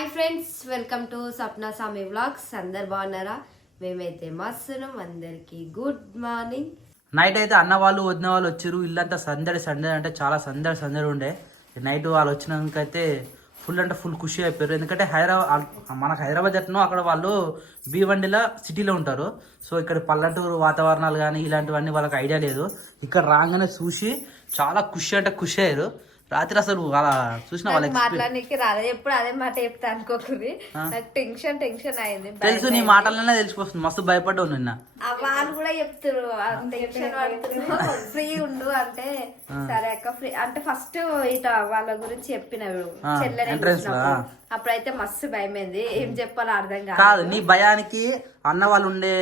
Hi friends welcome to Sapna Swami vlogs అందరు బాగున్నారా? మేమైతే మస్తున్నాం. అందరికి గుడ్ మార్నింగ్ నైట్ అయితే అన్న వాళ్ళు వదిన వాళ్ళు వచ్చారు. ఇల్లంతా సందడి సందడి అంటే చాలా సందడి సందడి ఉండే. నైట్ వాళ్ళు వచ్చినాకైతే ఫుల్ అంటే ఫుల్ ఖుషి అయిపోయారు. ఎందుకంటే హైదరాబాద్ మనకు హైదరాబాద్ ఎట్నో అక్కడ వాళ్ళు భీవండిలో సిటీలో ఉంటారు. సో ఇక్కడ పల్లెటూరు వాతావరణాలు కానీ ఇలాంటివన్నీ వాళ్ళకి ఐడియా లేదు. ఇక్కడ రాగానే చూసి చాలా ఖుషి అంటే ఖుషి అయ్యారు. రాత్రి అసలు వాళ్ళ చూసిన వాళ్ళ experience- మాట్లాడడానికి రాలేదు ఎప్పుడు అదే మాట చెప్తా అనుకోకూరి నాకు టెన్షన్ టెన్షన్ అయింది. తెలుసు నీ మాటలనే తెలిసిపోతుంది. మస్తు భయపడ్డావు నిన్న. వాళ్ళు కూడా చెప్తారు టెన్షన్ పడుతున్నారు ఫ్రీ ఉండు అంటే సరే అక్క ఫ్రీ. అంటే ఫస్ట్ ఇట వాళ్ళ గురించి. ఆ. అప్పుడైతే మస్తు భయమైంది. ఏం చెప్పాలో అర్థం కాదు కాదు నీ భయానికి అన్న వాళ్ళు ఉండే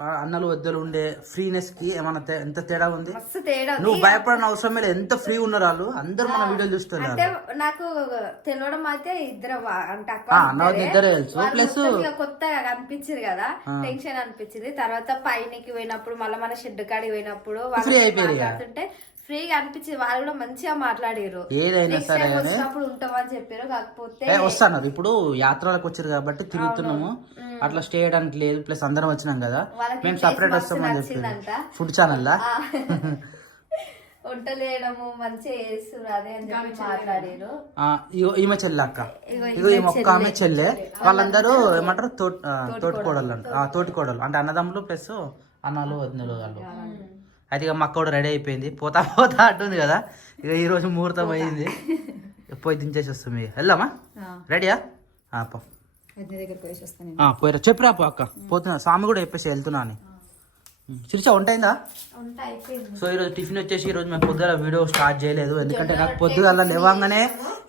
అన్నలు వద్దలు ఉండే ఫ్రీనెస్కి ఏమన్నా ఎంత తేడా ఉంది? తేడా. నువ్వు భయపడిన అవసరం లేదు. ఎంత ఫ్రీ ఉన్నారు వాళ్ళు? అందరూ మన వీడియోలు చూస్తున్నారు నాకు తెలియడం అయితే ఇద్దరు అంటే వదిన ఇద్దరే. తెలుసు. ఇక కొత్తగా అనిపించింది కదా టెన్షన్ అనిపించింది. తర్వాత పైనకి పోయినప్పుడు మళ్ళీ మన షెడ్ కాడికి పోయినప్పుడు వాళ్ళు ఇక. మాట్లాడుతుంటే ఫ్రీగా అనిపించింది. వాళ్ళు కూడా మంచిగా మాట్లాడారు ఏదైనా సరే వచ్చినప్పుడు ఉంటామని చెప్పారు కాకపోతే ఏ, వస్తున్నారు ఇప్పుడు యాత్రలకు వచ్చారు కాబట్టి తిరుగుతున్నాము. అట్లా స్టే చేయడానికి లేదు. ప్లస్ అందరం వచ్చినాం కదా. మేము సపరేట్ వస్తామని చెప్పి. ఫుడ్ ఛానల్ ఆ, వంటలు చేయడము మంచిగా చేస్తున్నారు అదే అని చెప్పి మాట్లాడారు ఇగో ఈమె చెల్లె అక్క. ఇగో ఈమె ఒక్క ఆమె చెల్లె. వాళ్ళందరూ ఏమంటారు? తోటి ఆ, తోటి కోడలు అంట. ఆ, తోటి కోడలు అంటే అన్నదమ్ములు ప్లస్ అన్నాలు వదినలు వాళ్ళు. అయితే ఇక మా అక్క కూడా రెడీ అయిపోయింది. పోతా పోతా అంటుంది కదా. ఇక ఈ రోజు ముహూర్తం అయింది. పోయి దించేసి వస్తాం ఇక. వెళ్దామా? రెడీయా? పోయిరా. చెప్పురా పో అక్క. పోతున్నా. స్వామి కూడా చెప్పేసి వెళ్తున్నా అని. చిరిచా అయిపోయింది. సో ఈరోజు టిఫిన్ వచ్చేసి ఈరోజు మేము పొద్దున వీడియో స్టార్ట్ చేయలేదు. ఎందుకంటే నాకు పొద్దుగల లేవంగానే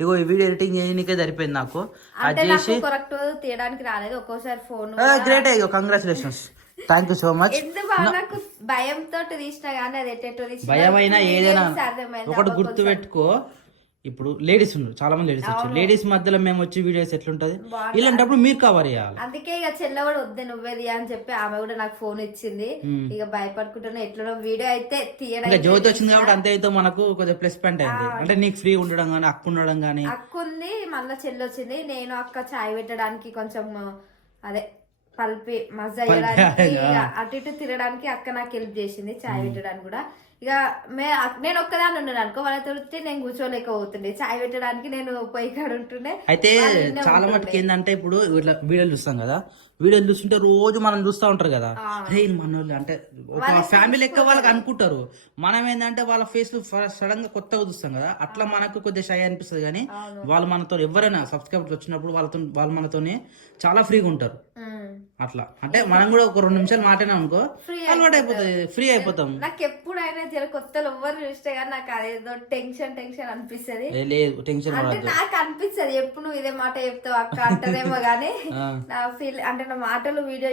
ఇగో ఈ వీడియో ఎడిటింగ్ చేయడానికే సరిపోయింది నాకు. అది చేసి నాకు కరెక్ట్ తీయడానికి రాలేదు. ఒక్కోసారి ఫోన్ గ్రేట్ అయ్యో congratulations thank you so much నాకు భయంతో తీసినా కానీ అది ఎట్టేటో తీసినా భయం అయినా నాకు ఏదైనా. ఒకటి గుర్తు పెట్టుకో. ఇప్పుడు లేడీస్ ఉన్నారు చాలా మంది లేడీస్ వచ్చారు లేడీస్ మధ్యలో మేము వచ్చి వీడియోస్ ఎట్లుంటది? ఇలాంటప్పుడు మీరు కవర్ చేయాలి. అందుకే ఇక చెల్ల కూడా వద్దే నువ్వేది అని చెప్పి ఆమె కూడా నాకు ఫోన్ ఇచ్చింది. ఇక భయపడుకుంటున్నా ఎట్లా వీడియో అయితే తీయడం జ్యోతి వచ్చింది కాబట్టి అంతే అయితే మనకు కొంచెం ప్లస్ పాయింట్ అయింది. అంటే నీకు ఫ్రీ ఉండడం కానీ అక్కు ఉండడం కానీ అక్క ఉంది మళ్ళీ చెల్లి వచ్చింది. నేను అక్క చాయ్ పెట్టడానికి కొంచెం అదే పల్పి మజా అయ్యడానికి అటు ఇటు తిరగడానికి అక్క నాకు హెల్ప్ చేసింది చాయ్ పెట్టడానికి కూడా. ఇక మే నేను ఒక్కదాన్ని ఉన్నాను అనుకో వాళ్ళతో నేను కూర్చోలేకపోతుండే. చాయ్ పెట్టడానికి నేను పొయ్యి కాడ ఉంటుండే. అయితే చాలా మటుకు ఏంటంటే ఇప్పుడు ఇట్లా వీడియోలు చూస్తాం కదా వీడియోలు చూస్తుంటే రోజు మనం చూస్తూ ఉంటారు కదా. అరే మన వాళ్ళు అంటే ఒక ఫ్యామిలీ లెక్క వాళ్ళకి అనుకుంటారు. మనం ఏంటంటే వాళ్ళ ఫేస్ సడన్గా కొత్తగా చూస్తాం కదా అట్లా మనకు కొద్దిగా షై అనిపిస్తుంది కానీ వాళ్ళు మనతో ఎవరైనా సబ్స్క్రైబర్స్ వచ్చినప్పుడు వాళ్ళతో వాళ్ళు మనతోనే చాలా ఫ్రీగా ఉంటారు. అట్లా. అంటే మనం కూడా ఒక రెండు నిమిషాలు మాట్లాడినాం అనుకో అలవాటు అయిపోతుంది ఫ్రీ అయిపోతాం. నాకు ఎప్పుడైనా జర కొత్తలు ఎవ్వరు చూస్తే కానీ నాకు అదేదో టెన్షన్ టెన్షన్ అనిపిస్తది. లేదు టెన్షన్ అంటే నాకు అనిపిస్తది ఎప్పుడు నువ్వు ఇదే మాట చెప్తావు అక్క అంటదేమో గానీ నా ఫీల్ అంటే నా మాటలు వీడియో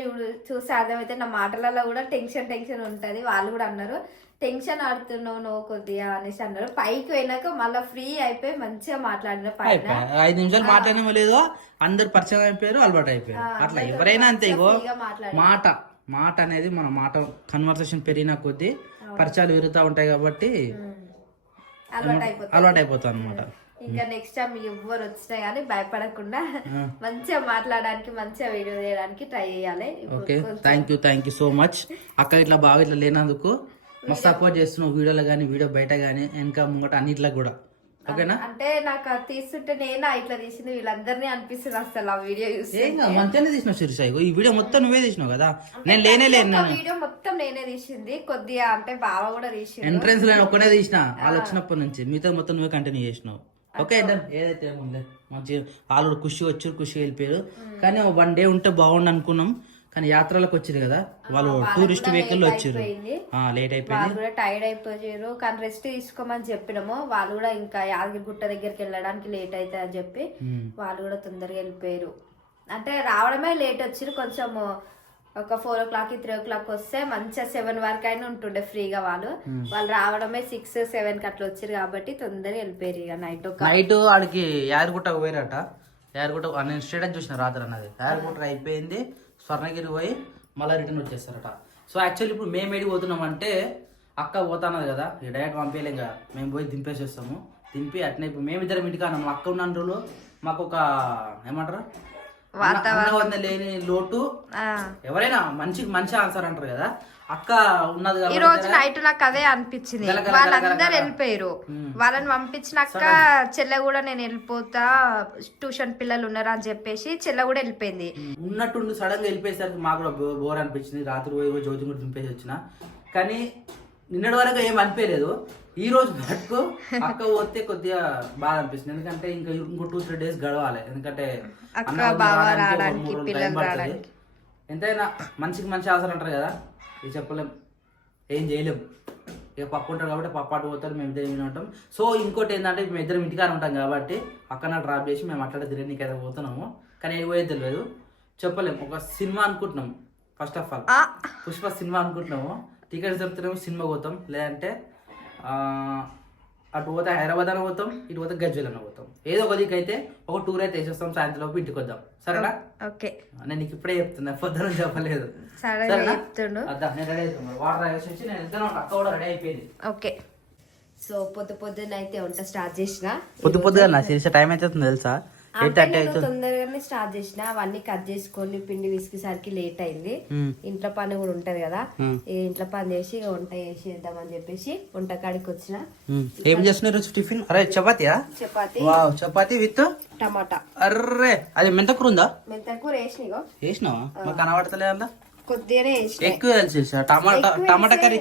చూసి అర్థమైతే నా మాటలలో కూడా టెన్షన్ టెన్షన్ ఉంటది వాళ్ళు కూడా అన్నారు. టెన్షన్ ఆడుతున్నావు నువ్వు కొద్దిగా అనేసి అన్నారు. పైకి పోయినాక మళ్ళీ ఫ్రీ అయిపోయి మంచిగా మాట్లాడిన పైన. ఐదు నిమిషాలు మాట్లాడమో లేదో అందరు పరిచయం అయిపోయారు అలవాటు అయిపోయారు. అట్లా ఎవరైనా అంతే మాట మాట అనేది మన మాట కన్వర్సేషన్ పెరిగిన కొద్దీ పరిచయాలు పెరుగుతూ ఉంటాయి కాబట్టి అలవాటు అయిపోతాం అనమాట ఇంకా నెక్స్ట్ టైం ఎవ్వరు వచ్చినా గానీ భయపడకుండా మంచిగా మాట్లాడడానికి మంచిగా వీడియో చేయడానికి ట్రై చేయాలి. Okay thank you thank you so much అక్క ఇట్లా బాగా ఇట్లా లేనందుకు మస్తు సపోర్ట్ చేస్తున్నావు వీడియోలో కానీ వీడియో బయట కానీ ఇంకా ముంగట అన్నిట్లో కూడా. ఓకేనా? అంటే నాకు తీస్తుంటే నేను ఇట్లా తీసింది వీళ్ళందరినీ అనిపిస్తుంది అసలు ఆ వీడియో చూసి మంచిగానే తీసినావు శిరీష ఈ వీడియో మొత్తం నువ్వే తీసినావు కదా? నేను లేనే లేను వీడియో మొత్తం నేనే తీసింది. కొద్దిగా అంటే బావ కూడా తీసింది ఎంట్రన్స్లో ఒక్కనే తీసిన? వాళ్ళు వచ్చినప్పటి నుంచి. మిగతా మొత్తం నువ్వే కంటిన్యూ చేసినావు. Okay done. ఏదైతే ముందే మంచి వాళ్ళు ఖుషి వచ్చారు ఖుషి వెళ్ళిపోయారు. కానీ వన్ డే ఉంటే బాగుండు అనుకున్నాం. కానీ యాత్రలకు వచ్చారు కదా? వాళ్ళు టూరిస్ట్ వెహికల్ వచ్చారు. లేట్ అయిపోయింది వాళ్ళు కూడా టైర్డ్ అయిపోయారు. కానీ రెస్ట్ తీసుకోమని చెప్పినాము. వాళ్ళు కూడా ఇంకా యాదగిరి గుట్ట దగ్గరికి వెళ్ళడానికి లేట్ అవుతుంది అని చెప్పి వాళ్ళు కూడా తొందరగా వెళ్ళిపోయారు. అంటే రావడమే లేట్ వచ్చారు కొంచెం ఒక four o'clock three o'clock వస్తే మంచిగా సెవెన్ వరకు అయినా ఉంటుండే ఫ్రీగా వాళ్ళు. వాళ్ళు రావడమే సిక్స్ సెవెన్కి అట్లా వచ్చారు కాబట్టి తొందరగా వెళ్ళిపోయారు ఇక నైట్ ఒక నైట్ ఆడికి యాదగుట్టకు పోయారట. యాదగుట్ట నేను స్టేటస్ చూసిన రాత్రి అన్నది. యాదగుట్ట అయిపోయింది. స్వర్ణగిరి పోయి మళ్ళీ రిటర్న్ వచ్చేస్తారట. సో యాక్చువల్లీ ఇప్పుడు మేము ఏడికి పోతున్నాం అంటే అక్క పోతానది కదా. ఇక డైరెక్ట్ పంపించలేం కదా మేము పోయి దింపేసి వస్తాము దింపి అట్నే ఇప్పుడు మేమిద్దరం ఇంటికి అన్నాం. అక్క ఉన్న రోజులు మాకు ఒక ఏమంటారు? లేని లోటు. ఎవరైనా మంచి మంచి ఆన్సర్ అంటారు కదా. అక్క ఉన్నది ఈ రోజు నైట్ నాకు అదే అనిపించింది. వాళ్ళందరూ. వెళ్ళిపోయారు. వాళ్ళని పంపించినాక చెల్లె కూడా నేను వెళ్ళిపోతా ట్యూషన్ పిల్లలు ఉన్నారు అని చెప్పేసి చెల్లె కూడా వెళ్ళిపోయింది. ఉన్నట్టుండి సడన్గా వెళ్ళిపోయేసరికి మాకు కూడా బోర్ అనిపించింది. రాత్రి పోయి జ్యోతి కూడా దింపేసి వచ్చిన. కానీ నిన్నటి వరకు ఏం అనిపించలేదు. ఈ రోజు మటుకు అక్క పోతే కొద్దిగా బాధ అనిపిస్తుంది. ఎందుకంటే ఇంకా ఇంకో టూ త్రీ డేస్ గడవాలి. ఎందుకంటే అక్క, బావ రావడానికి పిల్లలు. రావడానికి. ఎంతైనా మనిషికి మంచి అవసరం అంటారు కదా. ఇది చెప్పలేం. ఏం చేయలేం. ఇక పప్పు ఉంటారు కాబట్టి పప్పు అటు పోతారు మేము ఇద్దరు ఉంటాం. సో ఇంకోటి ఏంటంటే మేము ఇద్దరం ఇంటికాడ ఉంటాం కాబట్టి అక్కడ డ్రాప్ చేసి మేము అట్లా తిరగనీకి అయితే పోతున్నాము. కానీ ఏ పోయేది తెలియదు. చెప్పలేం. ఒక సినిమా అనుకుంటున్నాం first of all Pushpa cinema అనుకుంటున్నాము. టికెట్స్ దొరుకుతున్నాము సినిమా పోతాం. లేదంటే అటు పోతే హైదరాబాద్ అని పోతాం ఇటు పోతే గజ్వెల్ అని పోతాం. ఏదో ఒక దిక్కు అయితే ఒక టూర్ అయితే వేసేస్తాం సాయంత్రం లోపు ఇంటికి వద్దాం. సరేనా? ఓకే. నేను నీకు ఇప్పుడే చెప్తున్నా పొద్దున చెప్పలేదు. సరేనా? అద్దా నేను రెడీ అవుతున్నాను వాటర్ తాగేసి వచ్చి నేను ఇద్దరు అక్క కూడా రెడీ అయిపోయింది. ఓకే. సో పొద్దు పొద్దున్న అయితే వంట స్టార్ట్ చేసిన. పొద్దు పొద్దుగా నా చేసే టైం అయితే తెలుసా? తొందరగానే స్టార్ట్ చేసిన అవన్నీ కట్ చేసుకొని పిండి విసికేసరికి లేట్ అయింది. ఇంట్లో పని కూడా ఉంటది కదా. ఇంట్లో పని చేసి వంట చేసేద్దామని చెప్పేసి వంట కాడికి వచ్చిన. ఏం చేస్తున్నారు టిఫిన్? అరే చపాతీయా? Chapati. Wow chapati with? Tomato. Array అది మెంతకూర ఉందా? మెంతకూర వేసినావా? మాకు కనబడతలే కొద్దిగానే ఎక్కువ తెలిసి టమాటా టమాటా కర్రీ?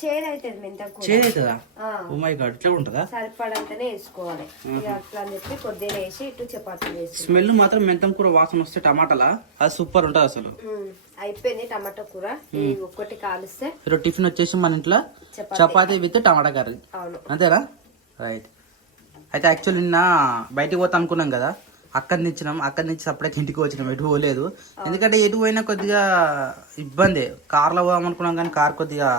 చేదు అవుతుంది మెంతకూర చేయవుతుందా ఆ, ఓ మై గాడ్ ఇట్లా ఉంటుందా? సరిపడంతనే వేసుకోవాలి. అట్లా అని చెప్పి కొద్దిగా వేసి ఇటు చపాతీ వేసి స్మెల్ మాత్రం మెంతం కూర వాసన వస్తే టమాటాలా? అది సూపర్ ఉంటుంది అసలు. అయిపోయింది టమాటా కూర. ఒక్కటి కాలిస్తే ఈరోజు టిఫిన్ వచ్చేసి మన ఇంట్లో chapati. Chapati with tomato curry. అవును. అంతేనా? రైట్. అయితే యాక్చువల్లీ నిన్న బయటికి పోతా అనుకున్నాం కదా. అక్కడి నుంచి అక్కడి నుంచి సపరేట్ ఇంటికి వచ్చినాం ఎటు పోలేదు. ఎందుకంటే ఎటు పోయినా కొద్దిగా ఇబ్బంది. కార్లో పోదాం అనుకున్నాం కానీ కార్ కొద్దిగా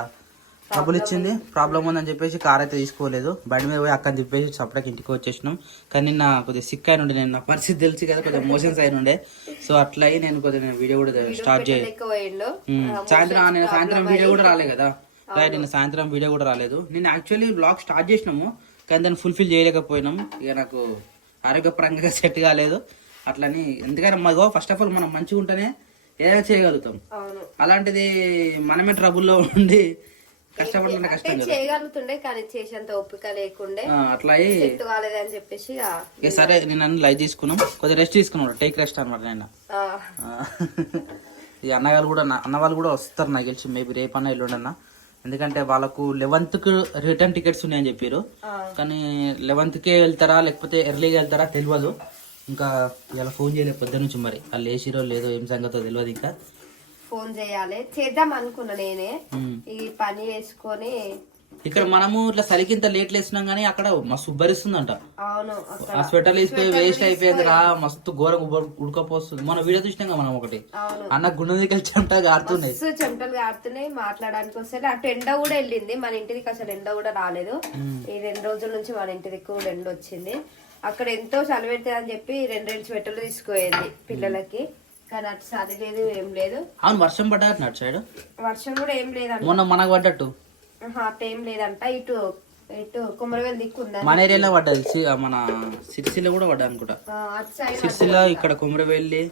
డబ్బులు ఇచ్చింది ప్రాబ్లం ఉందని చెప్పేసి కార్ అయితే తీసుకోలేదు. బండి మీద పోయి అక్కని చెప్పేసి సపరేట్ ఇంటికి వచ్చేసినాం. కానీ నిన్న కొద్దిగా సిక్ అయిన ఉండే నేను నా పరిస్థితి తెలిసి కదా కొద్దిగా మోషన్స్ అయిన ఉండే. సో అట్లా అయ్యి నేను కొద్దిగా వీడియో కూడా స్టార్ట్ చేయ ఎక్కువ వేయండు ఉమ్, సాయంత్రం నేను సాయంత్రం వీడియో కూడా రాలేదు కదా. రైట్ నిన్న సాయంత్రం వీడియో కూడా రాలేదు. నేను యాక్చువల్లీ బ్లాగ్ స్టార్ట్ చేసినాము కానీ దాన్ని ఫుల్ఫిల్ చేయలేకపోయినాం. ఇక నాకు ఆరోగ్యపరంగా సెట్ కాలేదు. అట్లని ఎందుకంటే మాకు ఫస్ట్ ఆఫ్ ఆల్ మనం మంచిగా ఉంటేనే ఏదైనా చేయగలుగుతాం. అలాంటిది మనమే ట్రబుల్లో ఉండి కష్టపడాలంటే కష్టం చేయగలుగుతుండే కానీ చేసేంత ఓపిక లేకుండే అట్లా కాలేదని చెప్పేసి ఇక, సరే నేను అన్ని లైట్ తీసుకున్నాం. కొద్దిగా రెస్ట్ తీసుకున్నాడు. టేక్ రెస్ట్ అనమాట నేను. ఈ అన్నగారు కూడా అన్న వాళ్ళు కూడా వస్తారు నాకు తెలిసి. మేబీ రేపు అన్న ఎల్లుండి అన్న ఎందుకంటే వాళ్ళకు లెవెన్త్కి రిటర్న్ టికెట్స్ ఉన్నాయని చెప్పారు. కానీ లెవెన్త్కే వెళ్తారా లేకపోతే ఎర్లీగా వెళ్తారా తెలియదు ఇంకా ఇలా ఫోన్ చేయలేదు పొద్దు నుంచి మరి. వాళ్ళు వేసిరో లేదో ఏం సంగతో తెలియదు ఇంకా. ఫోన్ చేయాలి. చేద్దాం అనుకున్నా నేనే. ఈ పని చేసుకొని ఇక్కడ మనము ఇట్లా సరికింత లేట్ లేసినాం కానీ అక్కడ మస్తు ఉబ్బరిస్తుందంట. ఆ స్వెటర్లు వేసిపోయి వేస్ట్ అయిపోయింది రా మస్తు ఘోరం ఉడకపోస్తుంది. మన వీడియో చూసినాం మనం ఒకటి. అన్న గుండె దిగలు చెమట గారుతున్నాయి. మస్తు చెమటలు కాడుతున్నాయి మాట్లాడడానికి వస్తే అటు ఎండ కూడా వెళ్ళింది. మన ఇంటి దిక్కు అసలు ఎండ కూడా రాలేదు. ఈ రెండు రోజుల నుంచి మన ఇంటి దిక్కు కూడా ఎండ వచ్చింది. అక్కడ ఎంతో చలి పెడుతుంది అని చెప్పి రెండు రెండు స్వెటర్లు తీసుకుపోయింది పిల్లలకి. కానీ అటు చలి లేదు ఏం లేదు. అవును వర్షం పడ్డా అటు సైడ్. వర్షం కూడా ఏం లేదంట మొన్న మనకు పడ్డట్టు. ఆహా, అటు ఏం లేదంట. ఇటు ఇటు దిక్కు మన ఏరియాలో పడ్డది. మన సిరిసిల్ల కూడా పడ్డా అనుకుంటా. అటు సైడ్ సిరిసిల్ల ఇక్కడ కుమరవెల్లి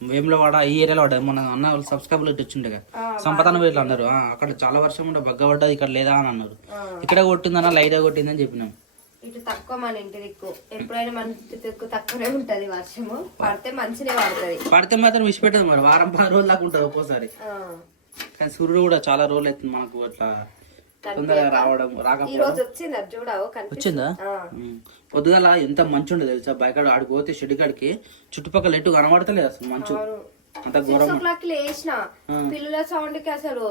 వేములవాడ ఈ ఏరియాలో పడ్డది. మన అన్న వాళ్ళు సబ్స్క్రైబర్లు వచ్చిండగా సంపతన వీళ్ళు అన్నారు. అక్కడ చాలా వర్షం ఉండే బగ్గ పడ్డది ఇక్కడ లేదా అని అన్నారు. ఇక్కడ కొట్టిందన్న లైట్ కొట్టిందని చెప్పినాం. ఇటు తక్కువ మన ఇంటి దిక్కు. ఎప్పుడైనా మన ఇంటి దిక్కు తక్కువనే ఉంటది వర్షము. పడితే మంచినే పడుతుంది. పడితే మాత్రం విడిచిపెట్టదు మరి. వారం పది రోజులు దాకా ఉంటుంది ఒక్కోసారి. కానీ సూర్యుడు కూడా చాలా రోజులు అవుతుంది మనకు అట్లా తొందరగా రావడం ఈ రాకపోవడం. రోజు వచ్చింది అది చూడవు. పొద్దుగల ఎంత మంచి ఉండదు తెలుసా? బయకాడ ఆడికి పోతే షెడ్డుకాడికి చుట్టుపక్కల ఎటు కనబడతలేదు అసలు మంచు. అంత ఘోరం. లేచిన పిల్లల సౌండ్కి అసలు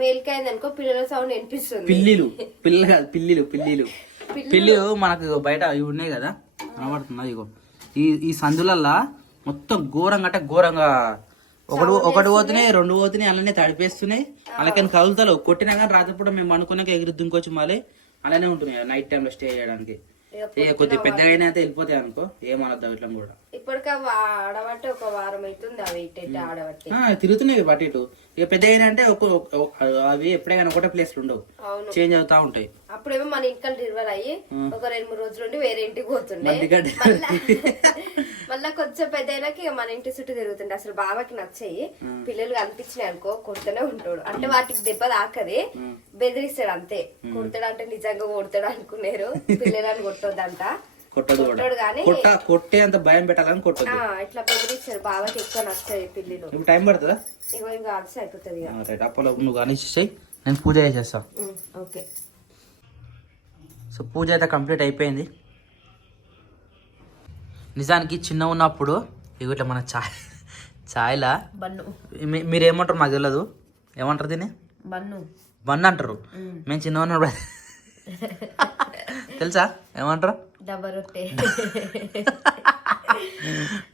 మేల్కైంది అనుకో పిల్లల సౌండ్ వినిపిస్తుంది. పిల్లిలు. పిల్లలు కాదు పిల్లిలు పిల్లిలు. పిల్లిలు. మనకు బయట ఇవి ఉన్నాయి కదా కనబడుతుంది ఇగో. ఈ ఈ సందులల్లా మొత్తం ఘోరంగా అంటే ఘోరంగా ఒకటి ఒకటి పోతున్నాయి రెండు పోతున్నాయి అలానే తడిపేస్తున్నాయి. అలాకని కదులుతారు కొట్టినా కానీ రాత్రిపూట మేము అనుకున్నాక ఎగిరి దుంకొచ్చి మళ్ళీ అలానే ఉంటున్నాయి నైట్ టైంలో స్టే చేయడానికి. ఇక కొద్దిగా పెద్దగా అయినా అయితే వెళ్ళిపోతాయి అనుకో ఏమనొద్దాం ఇట్లా కూడా. ఇప్పటికే ఆడబట్టి ఒక వారం అవుతుంది అవి ఆడబట్టి. తిరుగుతున్నాయి అటు ఇటు. ఇక పెద్ద అయినా అంటే ఒక అవి ఎప్పుడైనా ఒకటే ప్లేస్ ఉండవు. చేంజ్ అవుతా ఉంటాయి. అప్పుడేమో మన ఇంటికి డెలివరీ అయ్యి ఒక రెండు మూడు రోజులు ఉండి వేరే ఇంటికి పోతుండే. మళ్ళా కొంచెం పెద్ద అయినాక ఇక మన ఇంటి చుట్టూ తిరుగుతుండే. అసలు బాబాకి నచ్చాయి. పిల్లలు కనిపించినాయి అనుకో కొడుతూనే ఉంటాడు. అంటే వాటికి దెబ్బ తాకది. బెదిరిస్తాడు అంతే. కొడతాడు అంటే నిజంగా కొడతాడు అనుకున్నారు. పిల్లలని కొట్టొద్దంట. కొట్టాడు కానీ కొట్ట కొట్టే అంత భయం పెట్టాలని కొట్టదు ఇట్లా బెదిరిస్తాడు. బాబాకి ఎక్కువ నచ్చాయి పిల్లలు. ఇప్పుడు టైం పడుతుందా? ఇగో ఇంకా అలసి అయిపోతుంది రైట్. అప్పలో నువ్వు నేను పూజ చేసేస్తా. ఓకే. సో పూజ అయితే కంప్లీట్ అయిపోయింది. నిజానికి చిన్న ఉన్నప్పుడు ఇట్లా మన చాయ్ చాయ్లా బన్ను. మీరు ఏమంటారు మాకు తెలియదు ఏమంటారు దీన్ని? బన్ను. వన్ అంటారు. మేము చిన్న ఉన్నప్పుడు తెలుసా? ఏమంటారు? డబ్బా రొట్టె.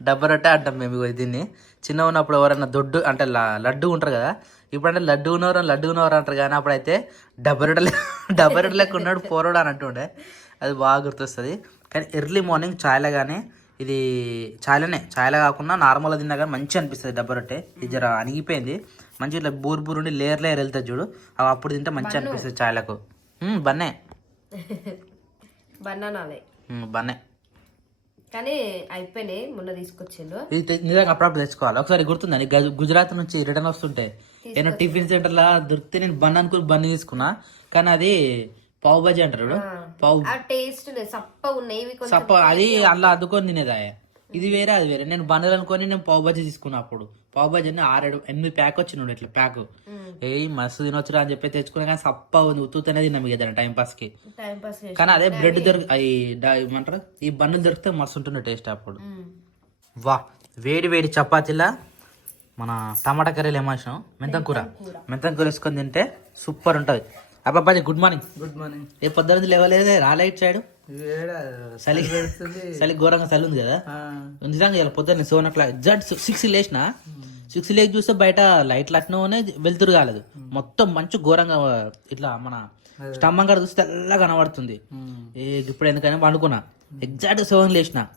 డబ్బా రొట్టె అంటాం మేము దీన్ని. చిన్న ఉన్నప్పుడు ఎవరైనా దొడ్డు అంటే లడ్డు ఉంటారు కదా? ఇప్పుడంటే లడ్డు ఉన్నవారు లడ్డు ఉన్నవారు అంటారు కానీ అప్పుడైతే డబ్బా రొట్టె లెక్క- డబ్బా రొట్టె లెక్క ఉన్నాడు పోరాడు అని అంటుండే అది బాగా గుర్తొస్తుంది. కానీ ఎర్లీ మార్నింగ్ చాయ్లో కానీ ఇది చాయ్లోనే. చాయ్లో కాకుండా నార్మల్గా తిన్నా కానీ మంచిగా అనిపిస్తుంది డబ్బా రొట్టె. ఇది జర అణిగిపోయింది. మంచిగా ఇట్లా బూరు బూరు ఉండి లేయర్ లేయర్ వెళ్తుంది చూడు. అవి అప్పుడు తింటే మంచిగా అనిపిస్తుంది చాయ్లకు. ఉమ్, బన్నే. బనానాలే ఉమ్, బన్నే. కానీ అయిపోయినాయి మొన్న తీసుకొచ్చిండు. ఇది నిజంగా అప్పుడప్పుడు తెచ్చుకోవాలి. ఒకసారి గుర్తుందని గజ- గుజరాత్ నుంచి రిటర్న్ వస్తుంటే. ఏమో టిఫిన్ సెంటర్ లా దొరికితే నేను బన్ అనుకుని బన్ తీసుకున్నా. కానీ అది పావు బజ్జీ అంటారు. పావు ఆ టేస్ట్ సప్ప ఉన్నాయి ఇవి కొంచెం సప్ప అది అలా అద్దుకొని తినేదా ఇది వేరే అది వేరే. నేను బన్నలు అనుకొని నేను పావు బజ్జీ తీసుకున్నా అప్పుడు. పావు బజ్జీ అని ఆరేడు ఎనిమిది ప్యాక్ వచ్చినాడు ఇట్లా ప్యాక్. ఏ మస్తు తినొచ్చురా అని చెప్పి తెచ్చుకున్నా కానీ సప్ప ఉంది. ఉత్తుతనే తిన్నాం ఇక టైం పాస్కి. కానీ అదే బ్రెడ్ దొరికి అవి ఏమంటారు? ఈ బన్నులు దొరికితే మస్తు ఉంటుంది టేస్ట్ అప్పుడు. వా వేడి వేడి చపాతీలా మన టమాటా కర్రీలు ఏమాసం మెంతం కూర. మెంతం కూర వేసుకొని తింటే సూపర్ ఉంటుంది. అబ్బాబాజీ గుడ్ మార్నింగ్. Good morning. ఏ పొద్దున లేవలేదే రాలే ఇటు సైడ్. చలి. చలి ఘోరంగా చలి ఉంది కదా. నిజంగా ఇలా పొద్దున్న సెవెన్ ఓ క్లాక్ జడ్ సిక్స్ లేచిన సిక్స్ లేక్ చూస్తే బయట లైట్లు అట్నే వెళ్తురు కాలేదు. మొత్తం మంచి ఘోరంగా ఇట్లా మన స్టమ్మం కాడ చూస్తే తెల్లగా కనబడుతుంది. ఇప్పుడు ఎందుకని పండుకున్నా. ఎగ్జాక్ట్ సెవెన్ లేచిన.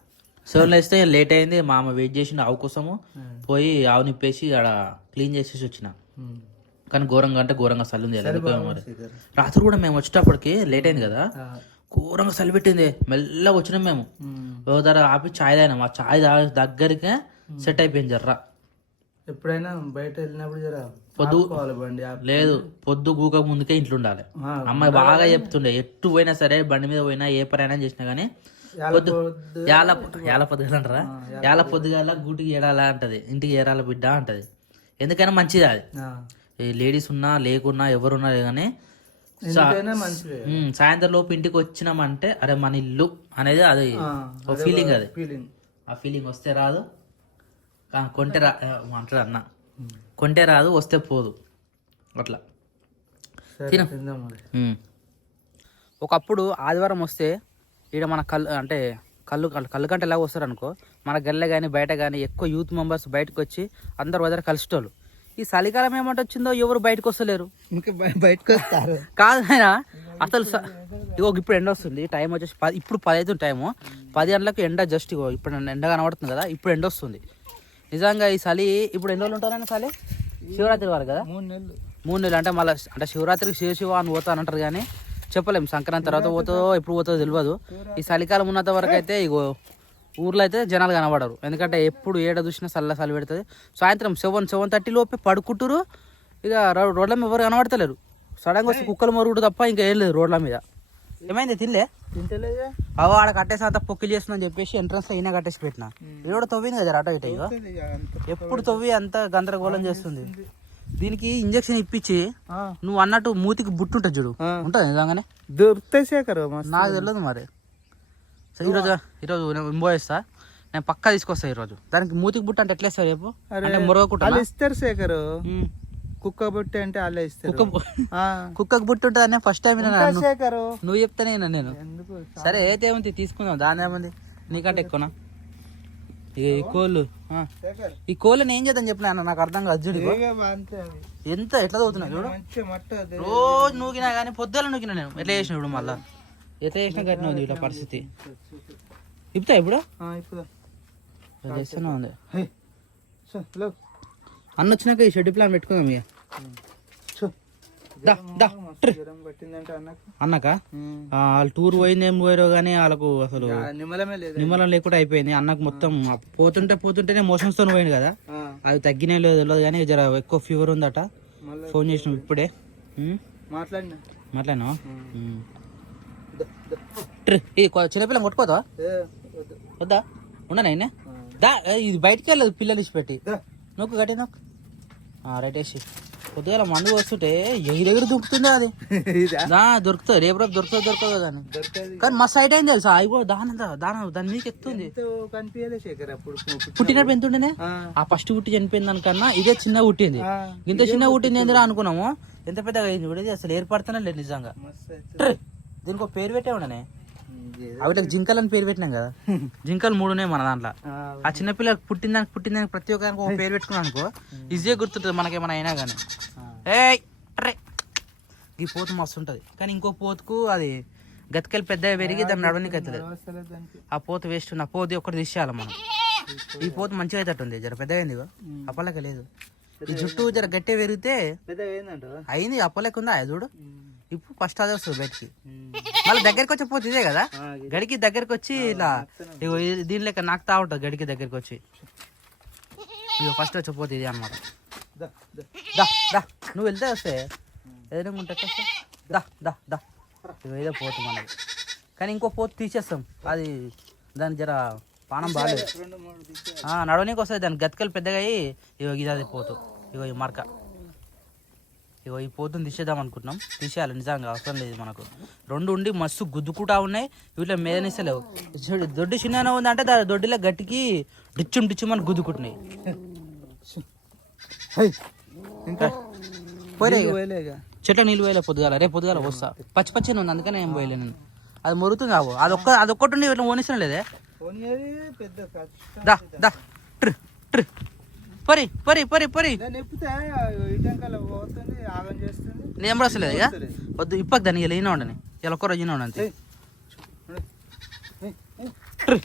సెవెన్ లేస్తే లేట్ అయింది మా అమ్మ వెయిట్ చేసిండు ఆవు కోసము పోయి ఆవు నిప్పేసి ఆడ క్లీన్ చేసేసి వచ్చిన. కానీ ఘోరంగా అంటే ఘోరంగా చలి ఉంది రాత్రి కూడా మేము వచ్చేటప్పటికి లేట్ అయింది కదా. ఘోరంగా చలి పెట్టింది. మెల్లగా వచ్చినాం మేము. ధర ఆపి చాయ్ తాగినాం. ఆ చాయ్ తాగే దగ్గరికే సెట్ అయిపోయింది జర్ర. ఎప్పుడైనా బయట వెళ్ళినప్పుడు జర పొద్దు. లేదు పొద్దు గూక ముందుకే ఇంట్లో ఉండాలి. అమ్మాయి బాగా చెప్తుండే ఎట్టు పోయినా సరే బండి మీద పోయినా ఏ పనైనా చేసినా గానీ యాల పొద్దు యాల యాల పొద్దుగాల అంటారా? యాల పొద్దుగాల గూటికి ఏడాలా అంటది ఇంటికి ఏరాల బిడ్డ అంటది. ఎందుకైనా మంచిది అది. లేడీస్ ఉన్నా లేకున్నా ఎవరున్నా కానీ సాయంత్రం లోపు ఇంటికి వచ్చినామంటే అరే మన ఇల్లు అనేది అది ఒక ఫీలింగ్ అది. ఆ ఫీలింగ్ వస్తే రాదు. కొంటే రా అంటాడు అన్న. కొంటే రాదు వస్తే పోదు. అట్లా. ఒకప్పుడు ఆదివారం వస్తే ఈడ మన కళ్ళు అంటే కళ్ళు కళ్ళు కళ్ళు కంటే ఎలా వస్తారు అనుకో మన గల్లె కానీ బయట కానీ ఎక్కువ యూత్ మెంబర్స్ బయటకు వచ్చి అందరు వదిలి కలిసేటోళ్ళు. ఈ చలికాలం ఏమంట వచ్చిందో ఎవరు బయటకు వస్తలేరు బయటకు వస్తారు కాదు ఆయన అసలు ఇగో ఇప్పుడు ఎండ వస్తుంది టైం వచ్చేసి పది ఇప్పుడు పది అవుతుంది టైము పది గంటలకు ఎండ జస్ట్ ఇగో ఇప్పుడు ఎండ కనబడుతుంది కదా ఇప్పుడు ఎండ వస్తుంది. నిజంగా ఈ చలి ఇప్పుడు ఎన్ని రోజులు ఉంటారని చలి? శివరాత్రి వరకు కదా? మూడు నెలలు. మూడు నెలలు అంటే మళ్ళీ అంటే శివరాత్రికి శివ శివ అని పోతా అని అంటారు కానీ చెప్పలేం సంక్రాంతి తర్వాత పోతుందో ఎప్పుడు పోతుందో తెలియదు ఈ చలికాలం ఉన్నంత వరకు అయితే ఇగో ఊర్లో అయితే జనాలు కనబడరు. ఎందుకంటే ఎప్పుడు ఏడ చూసినా చల్ల చలి పెడుతుంది. సాయంత్రం సెవెన్ సెవెన్ థర్టీ లోపే పడుకుంటారు ఇక రోడ్ల మీద ఎవరు కనబడతలేరు. సడన్గా వస్తే కుక్కలు మరుగుడు తప్ప ఇంకా ఏం లేదు రోడ్ల మీద. ఏమైంది తినలే? తింటలేదా. అవ ఆడ కట్టేసి అంతా పొక్కిలు చేస్తుందని చెప్పేసి ఎంట్రన్స్లో ఈయన కట్టేసి పెట్టిన. ఇది కూడా తవ్వింది కదా అటో ఇటో ఎప్పుడు తవ్వి అంత గందరగోళం చేస్తుంది. దీనికి ఇంజక్షన్ ఇప్పించి నువ్వు అన్నట్టు మూతికి బుట్టు ఉంటుంది చూడు. ఉంటుంది నిజంగానే? దొరుకుతాయి నాకు తెలియదు మరి. సో ఈరోజు ఈరోజు నేను ఇంబోయిస్తా నేను పక్కా తీసుకొస్తా ఈరోజు. దానికి మూతికి బుట్ట అంటే ఎట్లా ఇస్తారు రేపు వాళ్ళు ఇస్తారు శేఖర్. కుక్క బుట్టి అంటే వాళ్ళే ఇస్తారు. కుక్క. కుక్కకు బుట్టు ఉంటుంది అనే ఫస్ట్ టైం శేఖర్. నువ్వు చెప్తానే నేను సరే అయితే ఏముంది తీసుకుందాం. దాని ఏముంది? నీకంటే ఎక్కువనా? ఈ కోళ్ళు. ఈ కోళ్ళని ఏం చేద్దాం చెప్పిన నాకు అర్థం కాదు. చూడు ఎంత ఎట్లా చదువుతున్నా చూడు. రోజు నూకినా కానీ పొద్దుల నూకినా నేను. ఎట్లా చేసిన ఇప్పుడు మళ్ళా. చేసినా గట్టిన ఉంది ఇట్లా పరిస్థితి. ఇప్పుతా ఇప్పుడు ఆ, ఇప్పుడు. చేస్తూనే ఉంది. అన్న వచ్చినాక ఈ షెడ్ ప్లాన్ పెట్టుకుందాం ఇక. అన్నకు. వాళ్ళు టూర్ పోయింది ఏం పోయారో కానీ వాళ్ళకు అసలు నిమ్మలం లేకుండా అయిపోయింది. అన్నకు మొత్తం పోతుంటే పోతుంటేనే మోషన్స్తో పోయింది కదా. అది తగ్గినే లేదు తెలియదు కానీ జర ఎక్కువ ఫీవర్ ఉందట. ఫోన్ చేసినాం ఇప్పుడే. మాట్లాడినా? మాట్లాడినా ఇది చిన్నపిల్లని కొట్టుకోదా వద్దు. ఉండనా? దా ఇది బయటికి వెళ్ళదు పిల్లలు ఇచ్చి పెట్టి. నొక్కు గట్టి నొక్కు. రైట్ వేసి. కొద్దిగా మందు వస్తుంటే ఎగిరెగిరి దుంకుతుంది అది. ఇదా? దా దొరుకుతుంది. రేపు రేపు దొరుకుతుంది దొరకదు దొరకదు కానీ మస్తు హైట్ అయింది తెలుసా? అవి కూడా దాని దాని దాని మీదకి ఎక్కుతుంది ఎంతో కనిపించలే శేఖర్ అప్పుడు. పుట్టిన- పుట్టినప్పుడు ఎంత ఉంటేనే ఆ, ఫస్ట్ పుట్టి చనిపోయిన దానికన్నా ఇదే చిన్న పుట్టింది. ఇంత చిన్న పుట్టింది. ఏందిరా అనుకున్నాము? ఎంత పెద్దగా అయింది? చూడేది అసలు ఏర్పడుతున్నా లేదు నిజంగా. దీనికి ఒక పేరు పెట్టే ఉండనే. అవిటకి జింకలు అని పేరు పెట్టినాం కదా. జింకలు మూడునే మన దాంట్లో. ఆ, ఆ చిన్న పిల్లలకు పుట్టిన దానికి పుట్టిన దానికి ప్రతి ఒక్కరికి ఒక పేరు పెట్టుకున్నాం అనుకో ఈజీగా గుర్తుంటుంది మనకేమైనా అయినా కానీ. ఏయ్ ట్రే ఈ పోతు మస్తు ఉంటుంది కానీ ఇంకో పోతుకు అది గతికెళ్ళి పెద్దగా పెరిగి దాన్ని నడవనికి అవుతుంది ఆ పోతు వేస్ట్ ఆ పోతు ఒకటి తీసేయాలి మనం. ఈ పోతు మంచిగా అవుతుంది జర పెద్దగా అయింది అప్పలక లేదు. ఈ జుట్టు జర గట్టిగా పెరిగితే అయింది అప్పలక ఉందా? చూడు. ఇప్పుడు ఫస్ట్ అదే వస్తుంది బయటికి. మళ్ళీ దగ్గరికి వచ్చే పోతు ఇదే కదా? గడికి దగ్గరికి వచ్చి ఇలా దీని లెక్క నాకుతా ఉంటుంది గడికి దగ్గరికి వచ్చి. ఇగో ఫస్ట్ వచ్చే పోతు ఇది అనమాట నువ్వు వెళ్తే వస్తే ఏదైనా ఉంటే దా దా దా. ఇదే పోతు మనది కానీ ఇంకో పోతు తీసేస్తాం. అది దాని జర పానం బాగాలేదు నడవనీకి వస్తుంది దాని గతికలు పెద్దగా అయ్యి ఇగో ఇది అది పోతు. ఇగో ఈ మరక. ఇగో ఈ పోతుని తీసేద్దాం అనుకుంటున్నాం. తీసేయాలి నిజంగా అవసరం లేదు మనకు. రెండు ఉండి మస్తు గుద్దుకుంటా ఉన్నాయి. వీటిలో మేదనిస్తలేవు. చూడు దొడ్డి చిన్న ఉందంటే దాని దొడ్డిలో గట్టికి డిచ్చుం డిచ్చుం అని గుద్దుకుంటున్నాయి. చెట్ల నీళ్ళు పోయలే పొద్దుగాల. రేపు పొద్దుగాల వస్తా పచ్చి పచ్చి ఉంది అందుకనే ఏం పోయలే నేను. అది మొరుగుతుంది కావు అది ఒక్క అది ఒక్కటి ఉండి ఇట్లా ఓనిసిన లేదే పోనీది పెద్ద కష్టం దా దా. ట్రి ట్రి. పరి పరి పరి పరి నేను కూడా వస్తలేదు వద్దు ఇప్పక దాన్ని ఇలా ఈయన ఉండని ఇలా ఒక్క రోజు. హే. హే. ట్రి